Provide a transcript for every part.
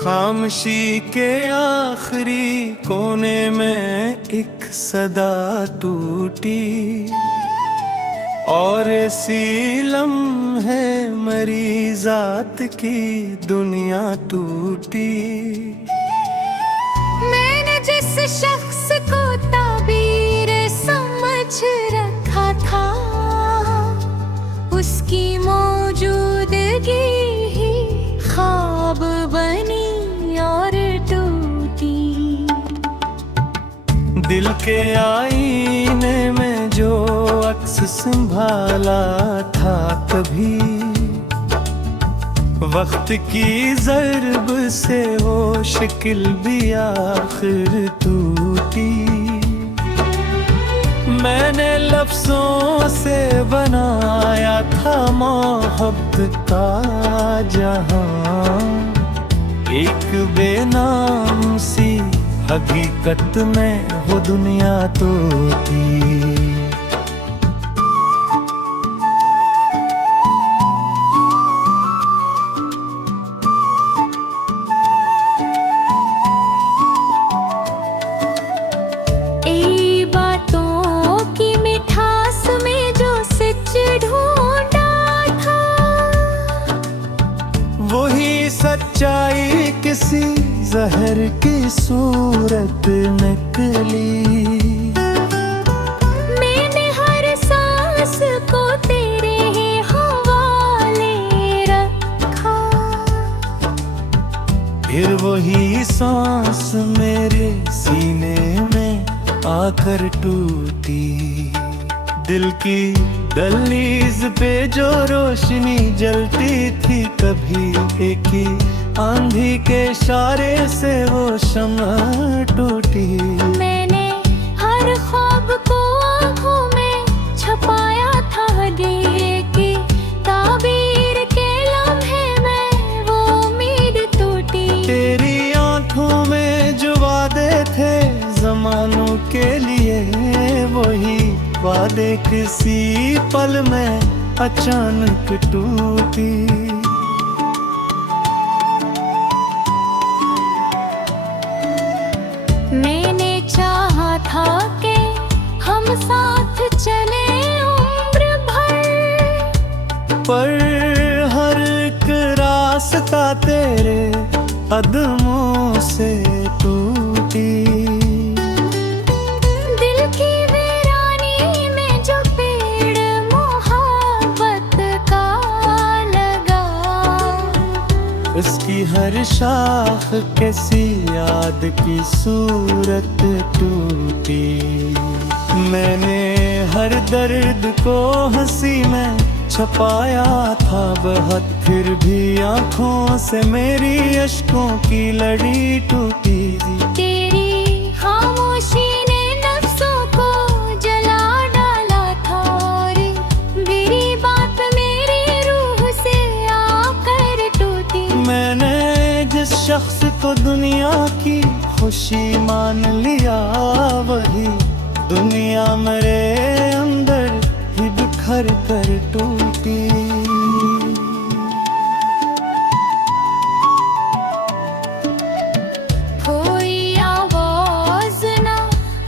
खामोशी के आखिरी कोने में एक सदा टूटी और ऐसी लम्हे मरी जात की दुनिया टूटी। मैंने जिस शख्स को ताबीर समझ रखा था, उसकी मौजूदगी ही ख्वाब बनी और टूटी। दिल के आईने में जो अक्स संभाला था कभी, वक्त की ज़र्ब से वो शक्ल भी आखिर टूटी। मैंने लफ्ज़ों से बनाया था मोहब्बत का जहां, एक बेनाम सी हकीकत में वो दुनिया तो थी। वही सच्चाई किसी जहर की सूरत निकली। मैंने हर सांस को तेरे हवाले रखा, फिर वही सांस मेरे सीने में आकर टूटी। दिल की दहलीज पे जो रोशनी जलती थी कभी, एक ही आंधी के इशारे से वो शम्मा टूटी। मैंने हर ख्वाब को आँखों में छुपाया था, दिए की ताबीर के लम्हे में वो उम्मीद टूटी। तेरी आँखों में जो वादे थे ज़मानों के लिए, वही वादे किसी पल में अचानक टूटी। मैंने चाहा था कि हम साथ चले उम्र भर, पर हर एक रास्ता तेरे कदमों से टूटी। उसकी हर शाख कैसी याद की सूरत टूटी। मैंने हर दर्द को हंसी में छुपाया था बहुत, फिर भी आँखों से मेरी अश्कों की लड़ी टूटी। तेरी खामोशी ने नफ्सों को जला डाला था, और मेरी बात मेरी रूह से आकर टूटी। मैंने जिस शख्स को दुनिया की खुशी मान लिया, वही दुनिया मेरे अंदर ही बिखर कर टूटी। कोई आवाज ना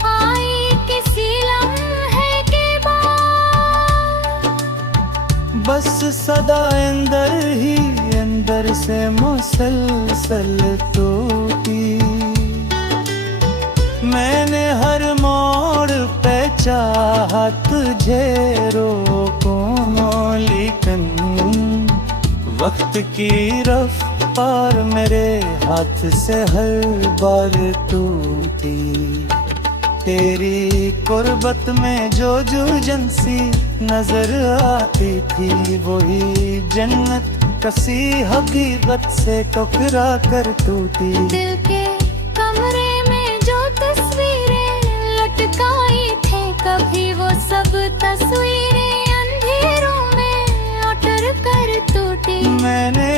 आई किसी लम्हे के बाद, बस सदा अंदर ही अंदर से मुसलसल टूटी। मैंने हर मोड़ पे चाहा तुझे रोकूं, लेकिन वक्त की रफ्तार मेरे हाथ से हर बार टूटी। तेरी कुर्बत में जो जुझनसी नजर आती थी, वही जन्नत कसी हकीकत से टकरा कर टूटी। दिल के कमरे में जो तस्वीरें लटकाई थे कभी, वो सब तस्वीरें अंधेरों में उतर कर टूटी। मैंने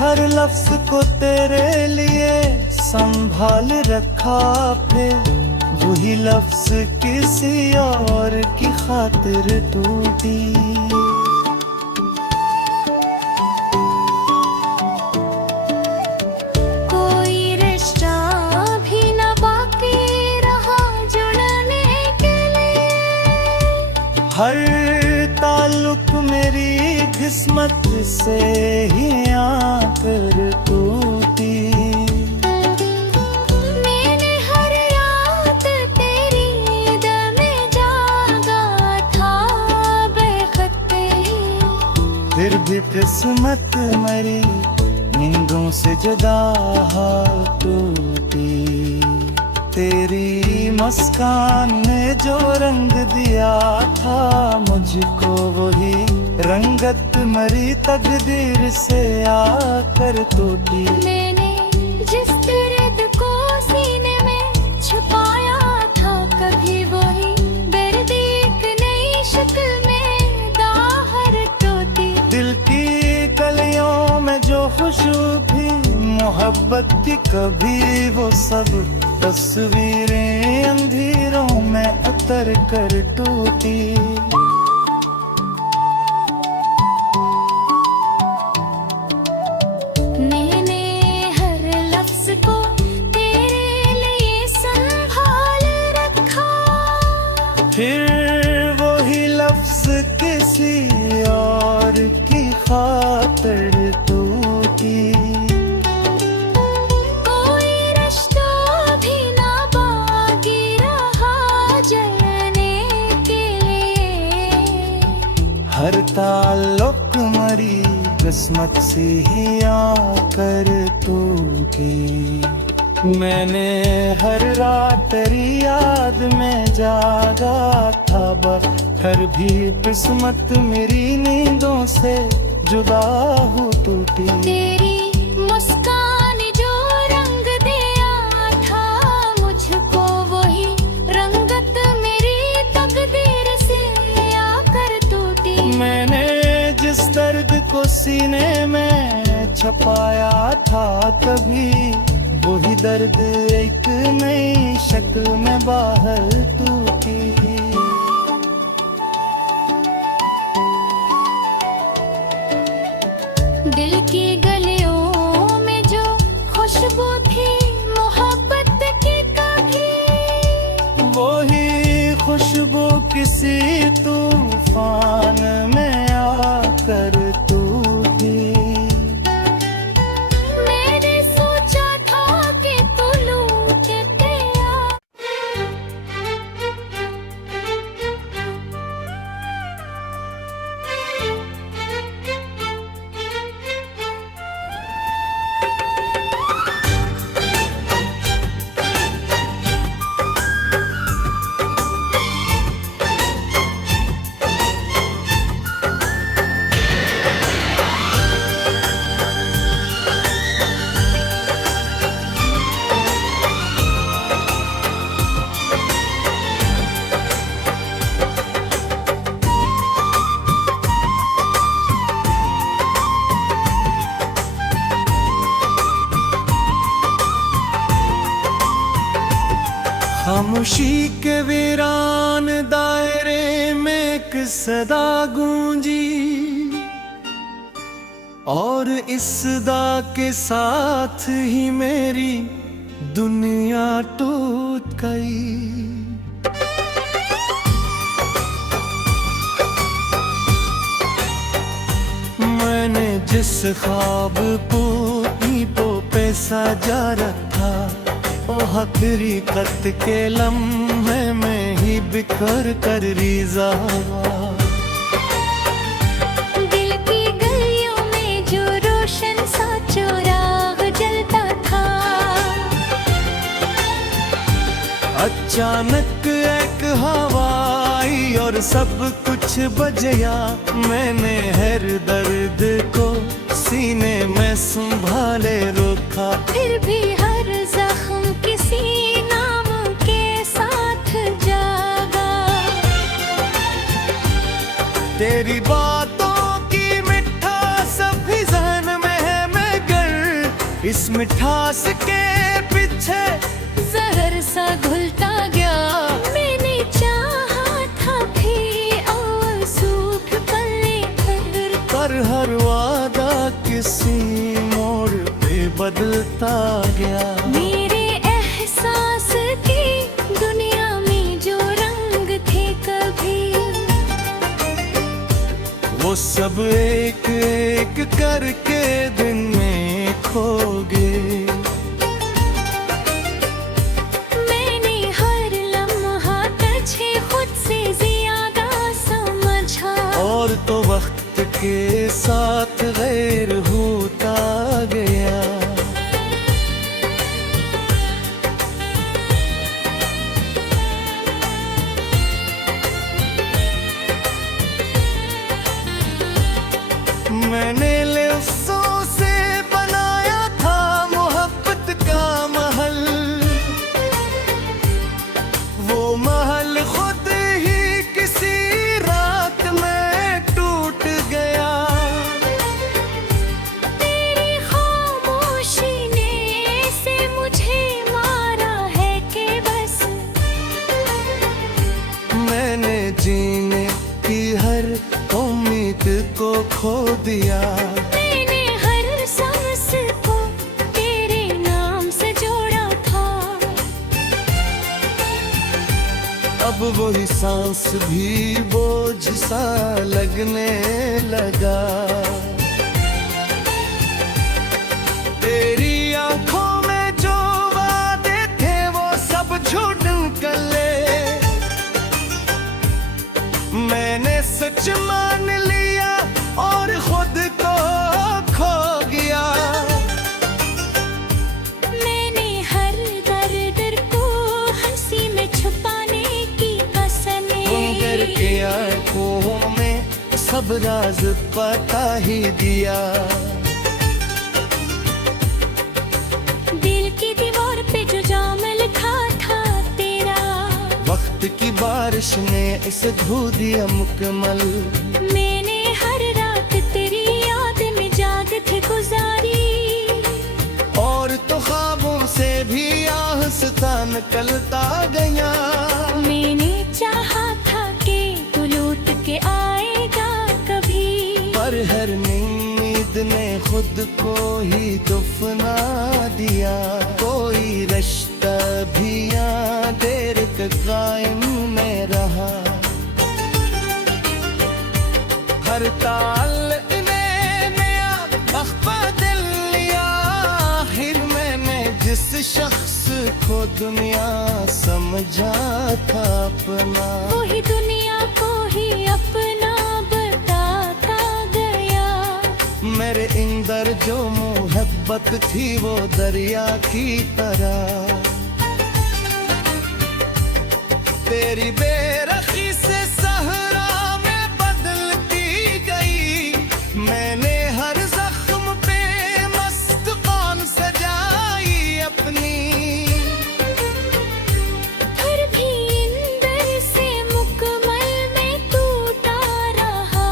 हर लफ्ज को तेरे लिए संभाल रखा, फिर वही लफ्ज किसी और की खातिर टूटी। हर ताल्लुक मेरी किस्मत से ही आकर टूटी। मैंने हर रात तेरी नींद में जागा था बेखते। फिर भी किस्मत मेरी नींदों से जुदा टूटी। तेरी मुस्कान ने जो रंग दिया था मुझको, वही रंगत मरी तकदीर से आकर टूटी। मैंने जिस दर्द को सीने में छुपाया था, कभी वही दर्द एक नई शक्ल में दाहर टूटी। दिल की कलियों में जो खुशबू थी मोहब्बत की, कभी वो सब तस्वीरें अंधेरों में उतर कर टूटी। मैंने हर लफ्ज को तेरे लिए संभाल रखा। फिर वही लफ्ज किसी और की खातिर टूटी। हर ताल्लुक मरी किस्मत से ही आकर टूटी। मैंने हर रात तेरी याद में जागा था, फिर भी किस्मत मेरी नींदों से जुदा हो टूटी। तेरी मुस्कान जो रंग दिया था मुझको, वही रंगत मेरी तकदीर से आकर टूटी। मैंने जिस दर्द को सीने में छुपाया था, कभी वही दर्द एक नई शक्ल में बाहर टूटी। दिल की गलियों में जो खुशबू थी मोहब्बत की, कभी वही खुशबू किसी तूफान में आकर टूटी। मैंने सोचा था कि तू लूट गया। खामोशी के वीरान दायरे में एक सदा गूंजी, और इस सदा के साथ ही मेरी दुनिया टूट गई। मैंने जिस ख्वाब को पे सजा रखा, ओ हकीकत के लम्हे में ही बिखर कर रिज़ा हुआ। दिल की गलियों में जो रोशन सा चिराग जलता था, अचानक एक हवा आई और सब कुछ बजया। मैंने हर दर्द को सीने में संभाले रोका, फिर भी हर जख्म किसी नाम के साथ जागा। तेरी बातों की मिठास भी जहन में है मगर इस मिठास के पीछे जहर सा घुलता गया। मैंने चाहा था भी और सूख पले पर हर वादा किसी मोड़ पे बदलता गया। मेरे एहसास की दुनिया में जो रंग थे कभी, वो सब एक एक करके दिन में खो गए। मैंने हर लम्हा तुझे खुद से ज्यादा समझा, और तो वक्त के साथ गैर होता गया। मैंने लफ्ज़ों से बनाया था मोहब्बत का महल, वो महल खुद ही किसी रात में टूट गया। तेरी खामोशी ने से मुझे मारा है कि बस मैंने जीने की हर उम्मीद को खो दिया। मैंने हर सांस को तेरे नाम से जोड़ा था, अब वही सांस भी बोझ सा लगने लगा। तेरी आंखों में जो वादे थे वो सब झूठ निकले। मैंने सच मान लिया और खुद को खो गया। मैंने हर दर्द को हंसी में छुपाने की कसमें गुंगर के आंखों में सब राज पता ही दिया। दिल की दीवार पे जो जाम लिखा था तेरा, वक्त की बारिश ने इसे धो दिया मुकम्मल। मैंने हर रात तेरी याद में जागत गुजारी, और तो ख्वाबों से भी आहिस्ता निकलता गया। मैंने चाहा था कि तू लौट के आएगा कभी, पर हर नींद ने खुद को ही दफना दिया। कोई रिश्ता भी यहाँ देर तक कायम में रहा। हर ताल इन्हें नया वक्त बदल लिया। आखिर मैंने जिस शख्स को दुनिया समझा था अपना, वही दुनिया को ही अपना बताता गया। मेरे अंदर जो मोहब्बत थी वो दरिया की तरह तेरी बेरखी से सहरा में बदलती गई। मैंने हर जख्म पे मस्त कौन सजाई अपनी, फिर भी अंदर से मुकम्मल में टूटा रहा।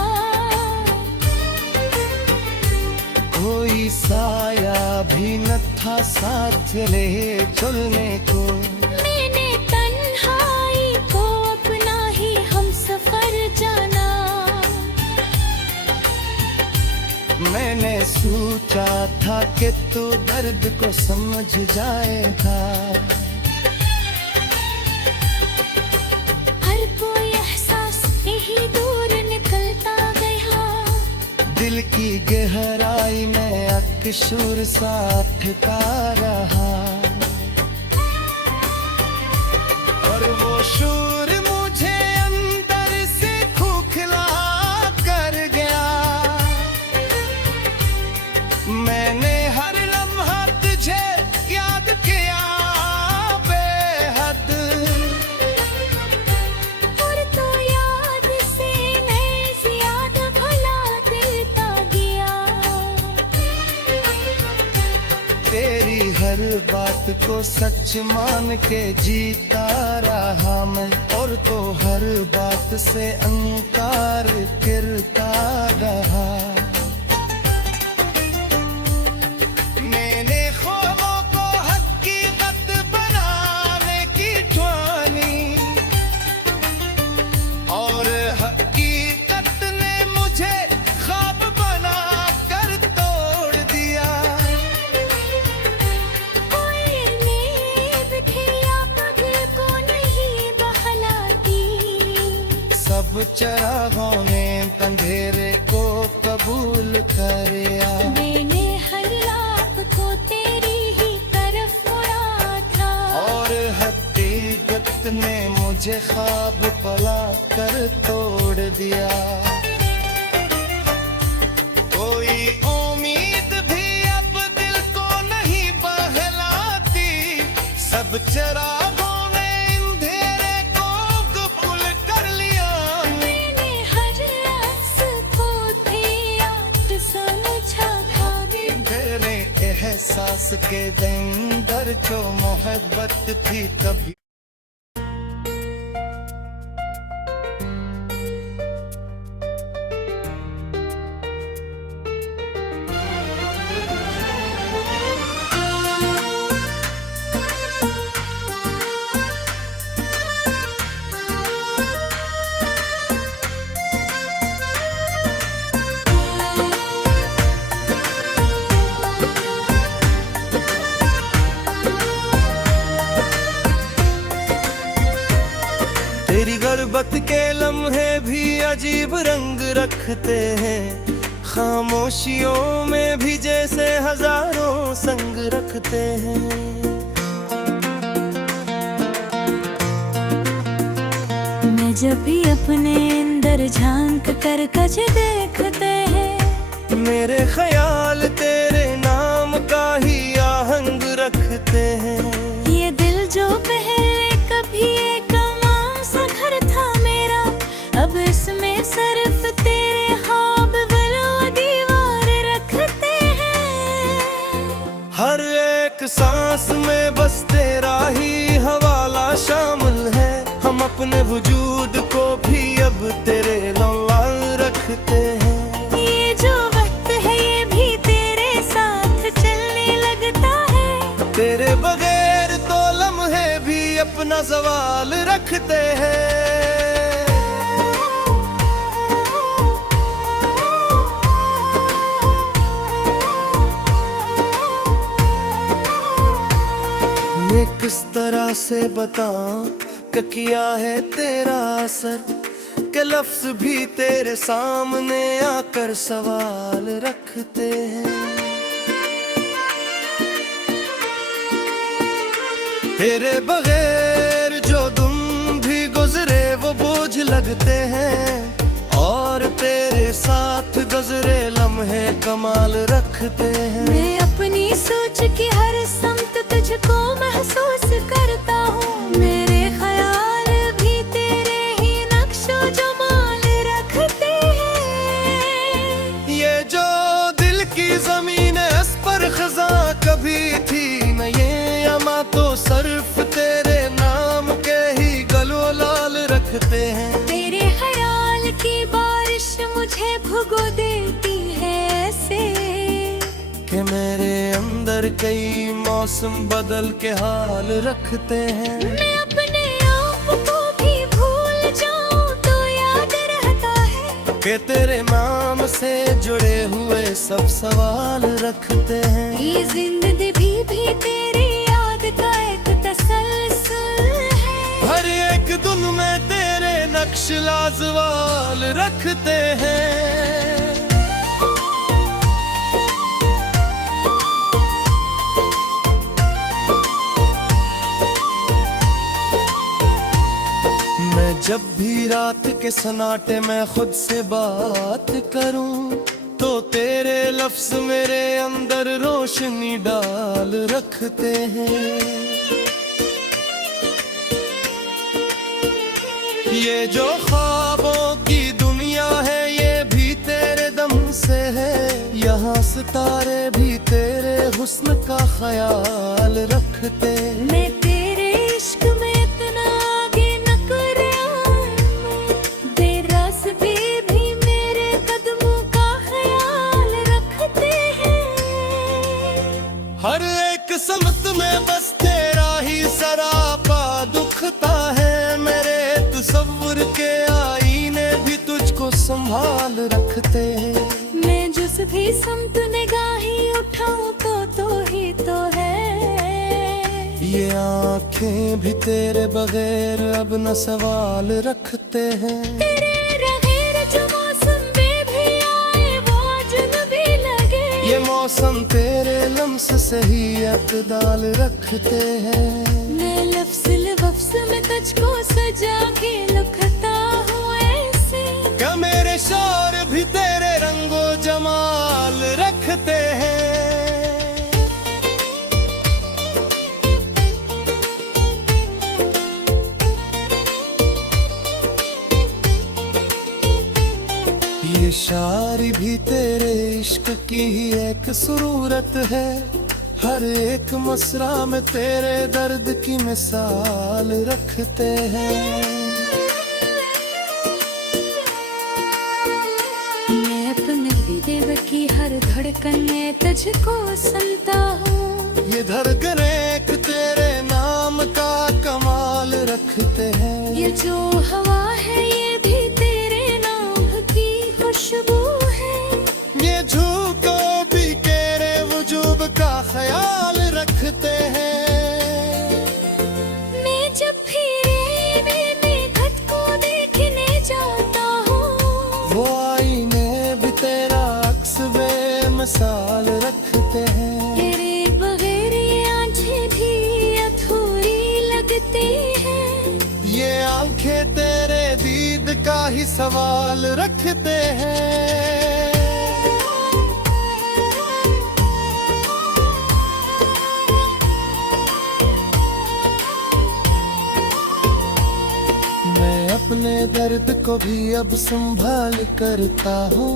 कोई साया भी न था साथ ले चलने को। मैंने तन्हाई को अपना ही हमसफर जाना, मैंने सोचा था कि तू दर्द को समझ जाएगा। हर कोई एहसास यही दूर निकलता गया। दिल की गहराई में अकशुर सा ठका रहा, और वो शूर मुझे अंदर से खोखला कर गया। मैंने हर लम्हा तुझे याद किया बेहद, और तो याद से मैं ज्यादा भुला देता गया। तेरी हर बात को सच मान के जीता रहा मैं, और तो हर बात से अंकार करता रहा। मैंने ख्वाबों को हकीकत बनाने की ठानी, और हकीकत ने मुझे ख्वाब बना कर तोड़ दिया। कोई नींद थी या पगल को नहीं बहलाती, सब सब चरागों ने अंधेरे को कबूल किया। मैंने हर रात को तेरी ही तरफ मुड़ा था, और हकीकत ने मुझे ख्वाब पला कर तोड़ दिया। कोई उम्मीद भी अब दिल को नहीं बहलाती, सब चरागों ने अंधेरे को कबूल कर लिया। मैंने हर लफ्ज़ को भी याद समझा था। तेरे एहसास के अंदर जो मोहब्बत थी तभी। तेरी गुर्बत के लम्हे भी अजीब रंग रखते हैं, खामोशियों में भी जैसे हजारों संग रखते हैं। मैं जब भी अपने अंदर झांक कर कज देखते हैं, मेरे ख्याल तेरे नाम का ही आहंग रखते हैं। ये दिल जो पहले कभी एक सा घर था मेरा, अब इसमें सिर्फ तेरे ख्वाब बिलो दीवार रखते हैं। हर एक सांस में बस तेरा ही हवाला शामिल है, हम अपने वजूद को भी अब तेरे लाल रखते हैं। ये जो वक्त है ये भी तेरे साथ चलने लगता है, तेरे बगैर तो लम्हे भी अपना सवाल रखते हैं। मैं किस तरह से बताऊं कि किया है तेरा असर, के लफ्ज भी तेरे सामने आकर सवाल रखते हैं। तेरे बगैर जो तुम भी गुजरे वो बोझ लगते हैं, और तेरे साथ गुजरे लम्हे कमाल रखते हैं। मैं अपनी सोच की हर समत तुझको महसूस करता हूँ, मेरे ख्याल भी तेरे ही नक्शो जमाल रखते हैं। ये जो दिल की जमीन है इस पर खजा कभी थी न, ये यमा तो सिर्फ तेरे नाम के ही गलो लाल रखते हैं। तेरे ख्याल की बारिश मुझे भुगो देती है ऐसे, कि मेरे अंदर कई मौसम बदल के हाल रखते हैं। मैं अपने आप को भी भूल जाऊं तो याद रहता है, कि तेरे नाम से जुड़े हुए सब सवाल रखते हैं। ये जिंदगी भी तेरी याद का एक तसलसल है, हर एक धुन में तेरे नक्श लाजवाल रखते हैं। मैं जब भी रात के सन्नाटे में खुद से बात करूं, तो तेरे लफ्ज मेरे अंदर रोशनी डाल रखते हैं। ये जो ख्वाबों की दुनिया है ये भी तेरे दम से है, यहाँ सितारे भी तेरे हुस्न का ख्याल रखते हैं। मैं तेरे इश्क में इतना आगे न कर आऊं, बेरास भी मेरे कदमों का ख्याल रखते हैं। हर एक समत में बस तेरा ही सरापा दुखता है, मेरे तसव्वुर के आईने भी तुझको संभाल रखते हैं। मैं जिस भी समत निगाहें उठाऊं तो ही तो है। ये आंखें भी तेरे बगैर अब न सवाल रखते हैं। तेरे ये मौसम तेरे लम्स से ही अतदाल रखते हैं। मैं लफ्ज़ लफ्ज़ में तुझको सजा के लिखता हूँ ऐसे, क्या मेरे शौर भी तेरे रंगो जमाल रखते हैं। ये शायरी भी तेरे इश्क की ही एक सुरूरत है। हर एक मसरा में तेरे दर्द की मिसाल रखते हैं। मैं अपने दिल की हर धड़कन में तुझको सुनता हूँ। ये धड़कन एक तेरे नाम का कमाल रखते हैं। ये जो हवा है ये भी तेरे नाम की खुशबू है। ये झूठो भी तेरे वजूब का ख्याल रखते हैं। मैं जब भी रेवे में खुद को देखने जाता हूँ, वो आईने भी तेरा अक्स बेमिसाल रखते हैं। तेरे बगैर ये आँखें भी अधूरी लगती हैं। ये आंखें तेरे दीद का ही सवाल रखते हैं। मैं अपने दर्द को भी अब संभाल करता हूँ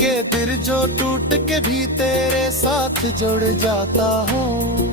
कि दिल जो टूट के भी तेरे साथ जुड़ जाता हूँ।